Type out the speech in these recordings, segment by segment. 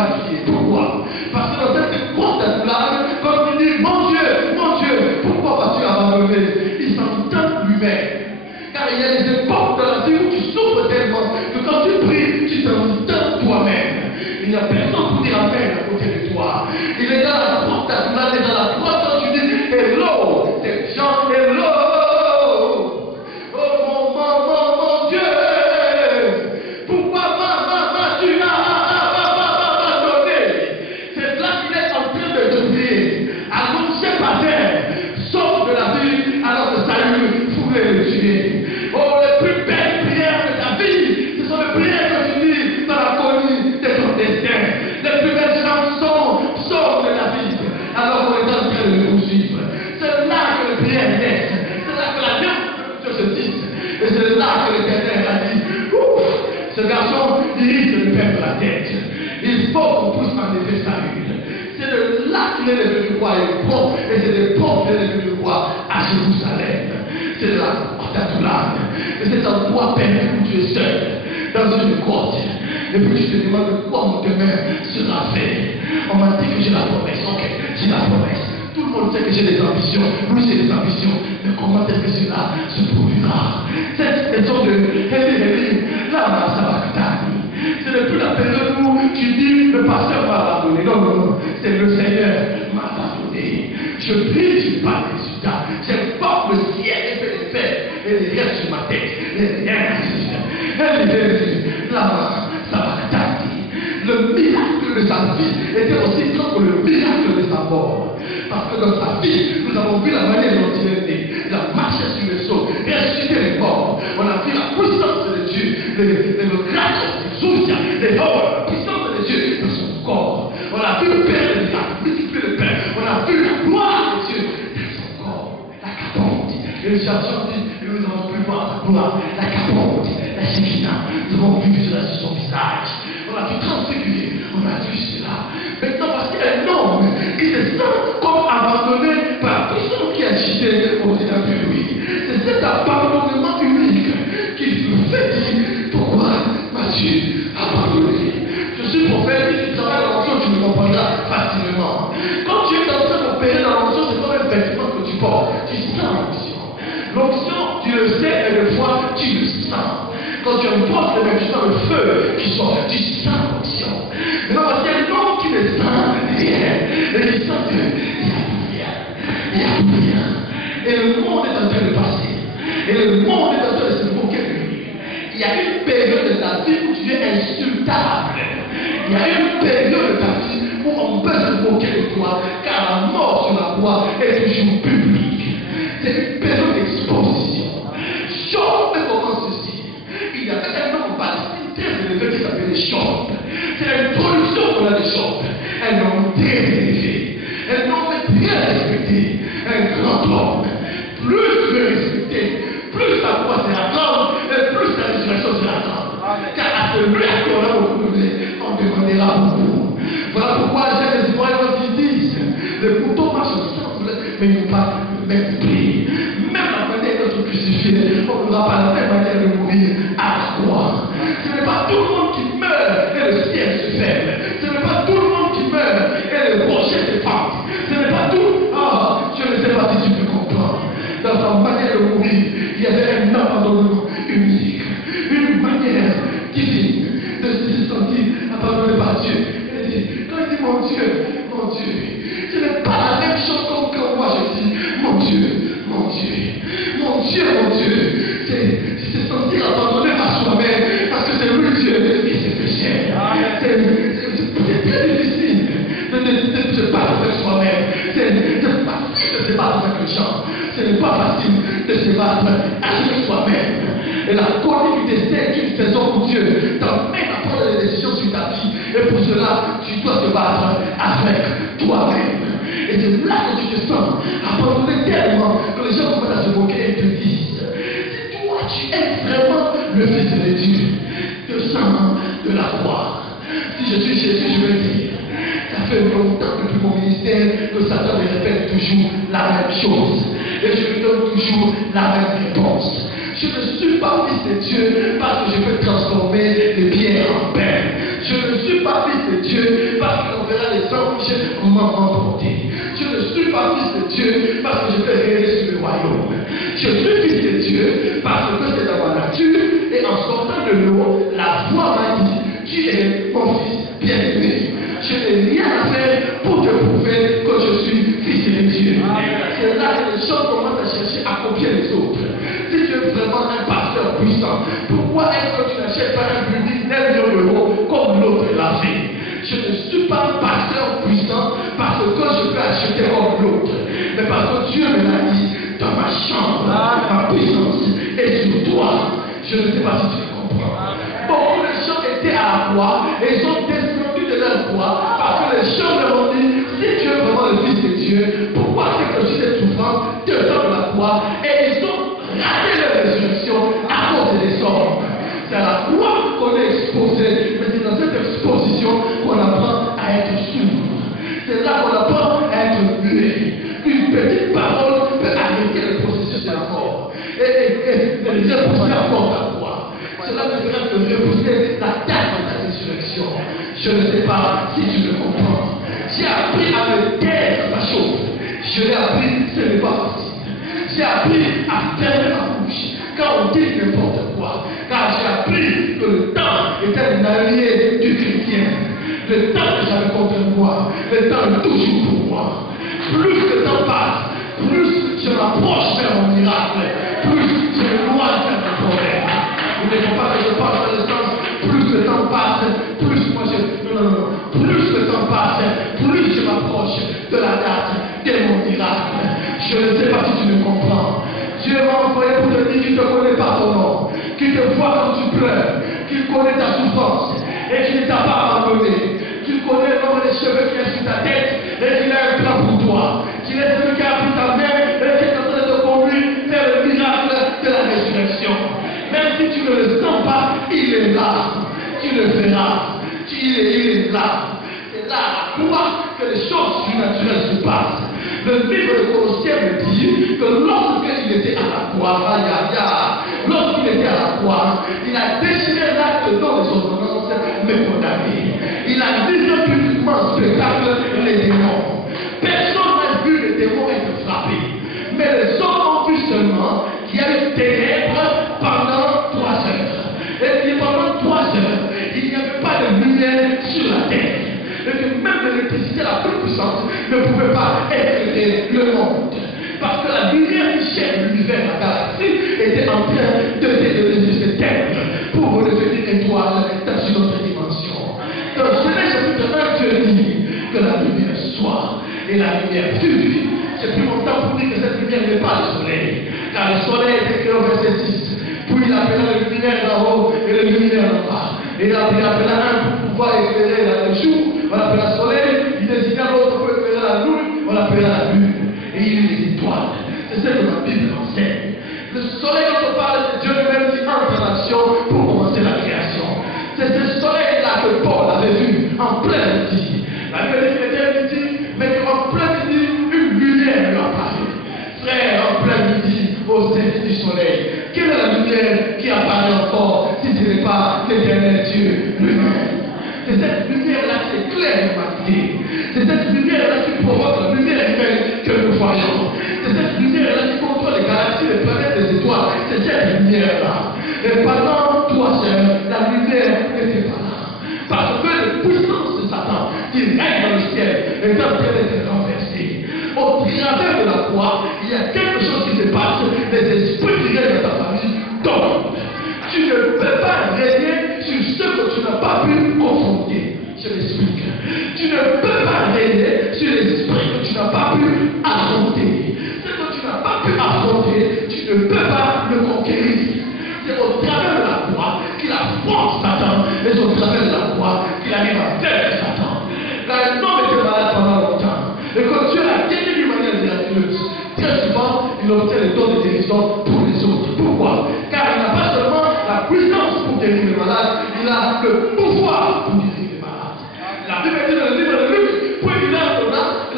vas crier. Pourquoi? Parce que dans cette course là, quand tu dis, mon Dieu, pourquoi vas-tu abandonner? Il s'en donne lui-même. Car il y a des époques dans la vie où tu souffres tellement que quand tu pries, tu t'en donnes toi-même. Il n'y a personne pour dire amen à côté de toi. Il est dans la porte là, il est dans la porte quand tu dis hello, c'est Jean, hello. Oh mon Dieu, pourquoi tu m'as abandonné? C'est là qu'il est en train de prier. Annoncez par terre, sauf de la vie, alors le salut, vous voulez le tuer. Oh, les plus belles prières de ta vie, ce sont les prières que tu dis dans la colline de ton destin. Les plus belles chansons sortent de la vie, alors qu'on est en train de le poursuivre. C'est là que les prières naissent. C'est là que la vie de Dieu se tisse. Et c'est là que l'Éternel a dit, ouf, ce garçon, il risque de perdre la tête. Il faut qu'on puisse en effet sa une. C'est de là qu'il est devenu roi et bon, et c'est de bon qu'il est devenu roi à Jérusalem. C'est de la porte à Toulane. Et c'est un endroit perdu où tu es seul, dans une grotte. Et puis tu te demandes quoi mon demain sera fait. On m'a dit que j'ai la promesse. Ok, j'ai la promesse. Tout le monde sait que j'ai des ambitions. Oui, j'ai des ambitions. Mais comment est-ce que cela se produira? Cette maison de Eli, là, ça va t'arriver. Ce n'est plus la période où tu dis le pasteur m'a abandonné. Non. C'est le Seigneur m'a abandonné. Je prie, je n'ai pas de résultat. J'informe le ciel et fait les faits. Et les rien sur ma tête. Et rien là, ça va t'arriver. Le miracle de sa vie était aussi grand que le miracle de sa mort. Parce que dans sa vie, nous avons vu la manière dont il est né. Il a marché sur le sol, ressuscité les morts. On a vu la puissance de Dieu, le grâce de Jésus, la puissance de Dieu dans son corps. On a vu le Père de Dieu, multiplier le Père. On a vu la gloire de Dieu dans son corps. La capote. Et le chanson dit, nous avons pu voir sa gloire. La capote, la séquina. Nous avons vu cela sur son visage. On a vu transfigurer. On a vu cela. Maintenant, parce qu'il est un homme qui se sent comme abandonné par la puissance qui a agité au-delà de lui. C'est cet abandonnement unique qui nous fait dire pourquoi m'as-tu abandonné? Je suis prophète, si tu travailles dans l'onction, tu me comprendras facilement. Quand tu es en train d'opérer dans l'onction, c'est comme un vêtement que tu portes. Tu sens l'onction. L'onction, tu le sais, et des fois, tu le sens. Quand tu importes le même, tu sens le feu qui sort, tu sens l'onction. Maintenant, parce qu'il y a un homme qui ne sent rien, et il sent qu'il n'y a plus rien. Il n'y a plus rien. Et le monde est en train de passer. Et le monde est en train de se moquer de lui. Il y a une période de ta vie où tu es insultable. Il y a une période de ta vie où on peut se moquer de toi, car la mort sur la croix est toujours publique. C'est une période d'exposition. Job commence ceci. Il y avait un homme en Palestine très élevé qui s'appelait Job. C'est l'introduction qu'on a de Job. Un homme très élevé. Un homme très respecté. Un grand homme. Plus tu es respecté, plus ta voix sera grande et plus ta résurrection sera grande. Car à celui à qui on a beaucoup donné, on demandera beaucoup. Voilà pourquoi j'ai des voyants qui disent les couteaux marchent ensemble, mais ils n'ont pas le même prix. Même la manière d'être crucifié, on n'aura pas la même manière de mourir à la croix. Ce n'est pas tout le monde qui meurt et le ciel se ferme. Ce n'est pas tout le monde qui meurt et le rocher se fend. Ce n'est pas tout. Je ne sais pas si tu peux comprendre. Dans sa manière de mourir, il y avait un abandonnement unique, une manière divine de se sentir abandonné par Dieu. Quand il dit mon Dieu, ce n'est pas la même chose comme quand moi je dis mon Dieu, c'est se sentir abandonné par soi-même parce que c'est lui Dieu qui s'est fait cher. C'est très difficile de se battre avec soi-même. C'est facile de se battre avec les gens. Ce n'est pas facile de se battre avec soi-même. Et la colère du destin est une saison pour Dieu t'emmène à prendre des décisions sur ta vie. Et pour cela, tu dois te battre avec toi-même. Et c'est là que tu te sens abandonné tellement que les gens commencent à se moquer et te disent, si toi tu es vraiment le Fils de Dieu, le sang de la croix. Si je suis Jésus, je vais dire, ça fait longtemps depuis mon ministère que Satan me répète toujours la même chose. Et je lui donne toujours la même réponse. Je ne suis pas fils de Dieu parce que je peux transformer les pierres en pain. Je ne suis pas fils de Dieu Dieu parce qu'il enverra les anges m'emporter. Je ne suis pas fils de Dieu parce que je fais régner sur le royaume. Je suis fils de Dieu parce que c'est dans ma nature. Et en sortant de l'eau, la voix m'a dit, tu es mon fils bien-aimé. Je n'ai rien à faire pour te prouver que je suis fils de Dieu. C'est là que les gens commencent à chercher à copier les autres. Si tu es vraiment un pasteur puissant, pourquoi est-ce que tu n'achètes pas un building d'1 million € comme l'autre l'a fait? Je ne suis pas un pasteur puissant parce que je peux acheter comme l'autre, mais parce que Dieu me l'a dit dans ma chambre, ma puissance est sur toi. Je ne sais pas si tu comprends. Beaucoup de gens étaient à la croix et ils sont descendus de leur croix parce que les gens leur ont dit, si tu es vraiment le fils de Dieu, pourquoi c'est que tu es souffrant dedans de la croix? Et ils ont raté leur résurrection à cause des hommes. C'est à la croix qu'on est exposé, mais c'est dans cette exposition qu'on apprend à être sourd. C'est là qu'on apprend à être muet. Une petite parole peut arrêter le processus de la mort et repousser encore ta croix. Cela me fera te repousser la date de ta résurrection. Je ne sais pas si tu me comprends. J'ai appris à me taire ma chose. Je l'ai appris, ce n'est pas possible. J'ai appris à fermer ma bouche quand on dit n'importe quoi. Car j'ai appris que le temps est un allié du chrétien. Le temps n'est jamais contre moi. Le temps est toujours pour moi. Plus le temps passe, plus je m'approche vers mon miracle, plus je m'éloigne vers mon problème. Il ne faut pas que je passe dans le sens, plus le temps passe, plus moi je... Non. Plus le temps passe, plus je m'approche de la date de mon miracle. Je ne sais pas si tu me comprends. Dieu m'a envoyé pour te dire qu'il ne te connaît pas ton nom, qu'il te voit quand tu pleures, qu'il connaît ta souffrance et qu'il ne t'a pas abandonné. Tu connais le nombre des cheveux qui est sur ta tête et qu'il a un plan pour toi. Qu'il est celui qui a pris ta main et qui est en train de te conduire vers le miracle de la résurrection. Même si tu ne le sens pas, il est là. Tu le verras. Il est là. C'est là à la croix que les choses surnaturelles se passent. Le livre de Colossiens me dit que lorsqu'il était à la croix, lorsqu'il était à la croix, il a déchiré l'acte dont les ordonnances me condamnaient. Il a mis publiquement en spectacle les démons. Personne n'a vu les démons être frappés. Mais les hommes ont vu seulement qu'il y a eu ténèbres pendant 3 heures. Et que pendant 3 heures, il n'y avait pas de lumière sur la terre. Et que même l'électricité la plus puissante ne pouvait pas éclairer le monde. Parce que la lumière qui cherche l'univers, la galaxie, était en train de s'éteindre pour redevenir étoile dans une autre dimension. Dans Genèse chapitre 1, Dieu dit que la lumière soit et la lumière fut. C'est plus longtemps pour dire que cette lumière n'est pas le soleil. Car le soleil est écrit au verset 6. Puis il appela le luminaire d'en haut et le luminaire d'en bas. Et il appela un pour pouvoir éclairer le jour, on l'appela soleil. Il désigna l'autre pour éclairer la lune, on l'appela la lune. Et il y eut les étoiles. C'est ce que la Bible enseigne. Le soleil dont on parle, c'est Dieu lui-même qui entre en action pour commencer la création. C'est ce soleil-là que Paul avait vu en plein midi. La Bible dit, mais en plein midi, une lumière lui apparaît. Frère, en plein midi, au zénith du soleil, quelle est la lumière qui apparaît encore si ce n'est pas l'éternel Dieu lui-même? C'est cette lumière-là qui éclaire l'humanité. C'est cette lumière-là qui provoque la lumière humaine que nous voyons. C'est cette lumière-là qui contrôle les galaxies, les planètes, les étoiles. C'est cette lumière-là. Et pendant 3 heures, la lumière n'était pas là. Parce que la puissance de Satan qui règne dans le ciel est en train d'être renversée. Au travers de la croix, il y a quelque chose qui se passe. Les esprits qui règnent dans ta famille tombent. Tu ne peux pas régner sur ce que tu n'as pas pu confronter. Je m'explique. Tu ne peux pas régner sur les esprits que tu n'as pas pu affronter. Ce que tu n'as pas pu affronter, tu ne peux pas le conquérir. C'est au travers de la croix qu'il affronte Satan. Et c'est au travers de la croix qu'il arrive à vaincre Satan. Car un homme était malade pendant longtemps. Et quand Dieu l'a guéri d'une manière miraculeuse, très souvent, il obtient le don de guérison pour les autres. Pourquoi? Car il n'a pas seulement la puissance pour guérir les malades, il a le pouvoir pour guérir les malades. La Bible dit dans le livre de Luc, puis il a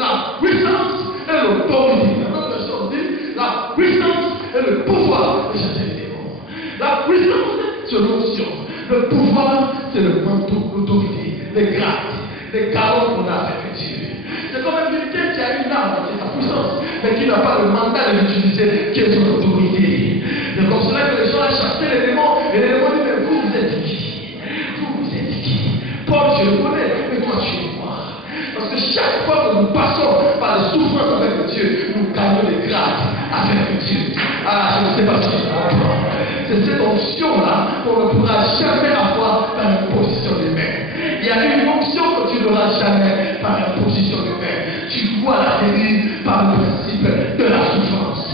la puissance et l'autorité. Dans notre version, on dit la puissance et le pouvoir de chasser les démons. La puissance, c'est l'onction. Le pouvoir, c'est le manteau, l'autorité, les grâces. les galons qu'on a avec Dieu. C'est comme un militaire qui a une arme, qui est sa puissance, mais qui n'a pas le mandat de l'utiliser, qui est son autorité. C'est comme cela que les gens ont chassé les démons, et les démons disent, mais vous êtes qui? Vous êtes qui? Paul, je le connais, mais toi tu es moi. Parce que chaque fois que nous passons par les souffrances avec Dieu, nous gagnons des grades avec Dieu. Ah, je ne sais pas si tu comprends. C'est cette onction-là qu'on ne pourra jamais avoir dans une position de main. Il y a une onction que tu n'auras jamais par une position de main. Tu dois la tenir par le principe de la souffrance.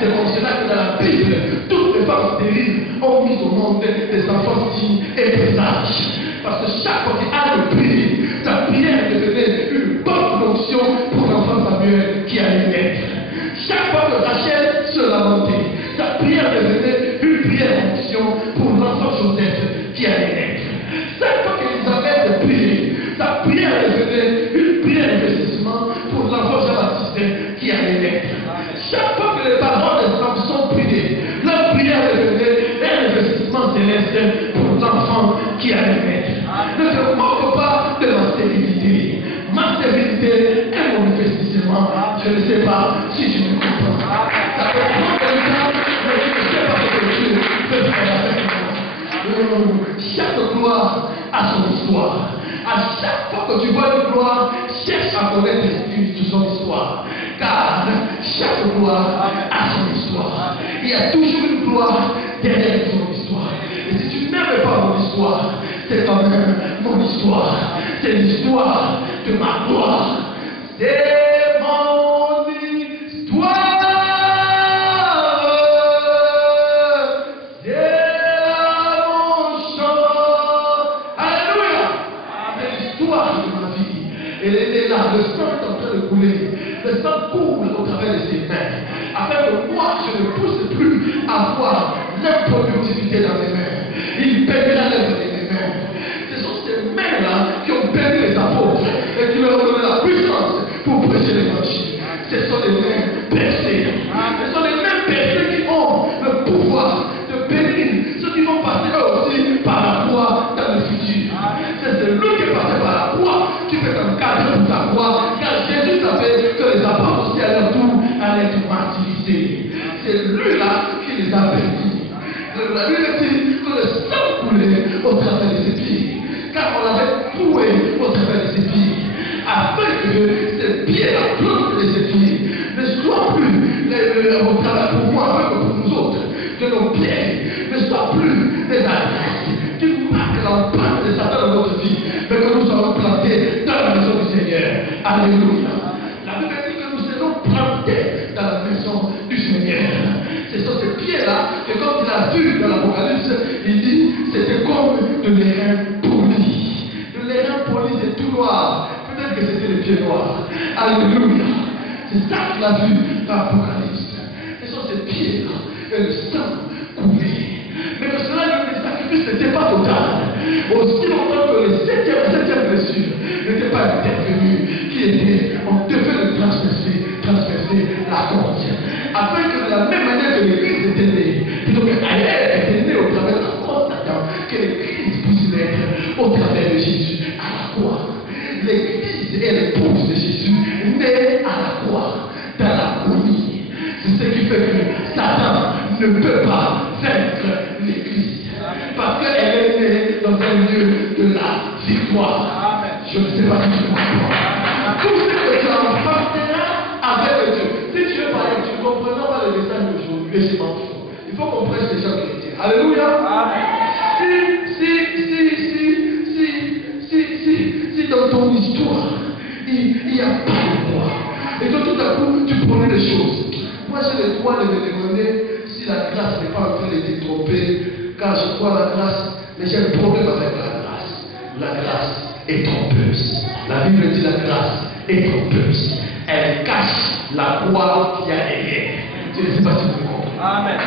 C'est pour cela que dans la Bible, toutes les femmes stériles ont mis au monde des enfants dignes et des sages. Parce que chaque fois qu'il a de prier, sa prière devenait une bonne onction pour l'enfant Samuel qui allait naître. Chaque fois que Rachel se lamentait, sa prière devenait une prière d'onction pour l'enfant Joseph qui allait naître. Chaque fois qu'Elisabeth priait, sa prière devenait une prière d'investissement pour l'enfant Jean-Baptiste qui allait naître. Chaque fois que les parents de Samson priaient, leur prière devenait un investissement céleste pour l'enfant qui allait naître. Ne te moque pas de ma stérilité. Ma stérilité est mon investissement. Je ne sais pas si tu me comprends. Ça peut prendre du temps, mais je ne sais pas ce que Dieu peut faire avec moi. Chaque gloire a son histoire. À chaque fois que tu vois une gloire, cherche à connaître son histoire. Car chaque gloire a son histoire. Il y a toujours une gloire derrière son histoire. Et si tu n'aimes pas mon histoire, c'est quand même mon histoire. C'est l'histoire de ma gloire. C'est mon histoire. C'est mon chant. Alléluia. C'est l'histoire de ma vie. Elle est là. Le sang est en train de couler. Le sang coule au travers de ses mains. Afin que moi, je ne pousse plus à voir l'improductivité dans mes mains. Il paiera l'œuvre de mes mains. Ce sont ces mains-là qui ont permis les apôtres et qui leur ont donné la puissance pour prêcher l'évangile. Ce sont les mains percées. Ce sont les mains percées qui ont le pouvoir de bénir ceux qui vont passer eux aussi par la croix dans le futur. C'est celui qui est passé par la croix qui peut t'encadrer pour ta croix, car Jésus savait que les apôtres aussi à leur tour allaient être martyrisés. C'est lui-là qui les a bénis. La Bible dit que le sang coulait au travers de ses pieds, car on l'avait troué au travers de ses pieds, afin que ses pieds, la plante de ses pieds, ne soient plus au travers pour moi, afin que pour nous autres, que nos pieds ne soient plus des adresses qui marquent l'empreinte de Satan dans notre vie, mais que nous soyons plantés dans la maison du Seigneur. Alléluia. La Bible dit que nous serons plantés dans la maison du Seigneur. Ce sont ces pieds-là que quand il a vu dans l'Apocalypse, il dit c'était comme de l'airain poli. De l'airain poli, c'est tout noir. Peut-être que c'était les pieds noirs. Alléluia. C'est ça qu'il a vu dans l'Apocalypse. Ce sont ces pieds-là et le sang coulé. Mais que cela, le sacrifice n'était pas total. Aussi longtemps que les septième blessure n'était pas intervenue, on devait le transverser la corde. Afin que de la même manière que l'Église était née, plutôt qu'elle était née au travers de la croix d'Adam, que l'Église puisse naître au travers de Jésus à la croix. L'Église est l'épouse de Jésus, née à la croix, dans l'agonie. C'est ce qui fait que Satan ne peut pas vaincre l'Église. Parce qu'elle est née dans un lieu de la victoire. Je ne sais pas si tu comprends. Tout ce que tu emporteras avec Dieu. Si tu veux parler, tu ne comprendras pas le message d'aujourd'hui. Et c'est m'en fous. Il faut qu'on prêche les gens chrétiens. Alléluia. Si dans ton histoire, il n'y a pas de droit. Et donc tout à coup, tu prenais des choses. Moi, j'ai le droit de me demander si la grâce n'est pas en train de te tromper. Car je crois la grâce, mais j'ai un problème avec la grâce. La grâce est trompeuse. La Bible dit la grâce est trompeuse. Elle cache la gloire qu'il y a derrière. Je ne sais pas si vous comprenez. Amen.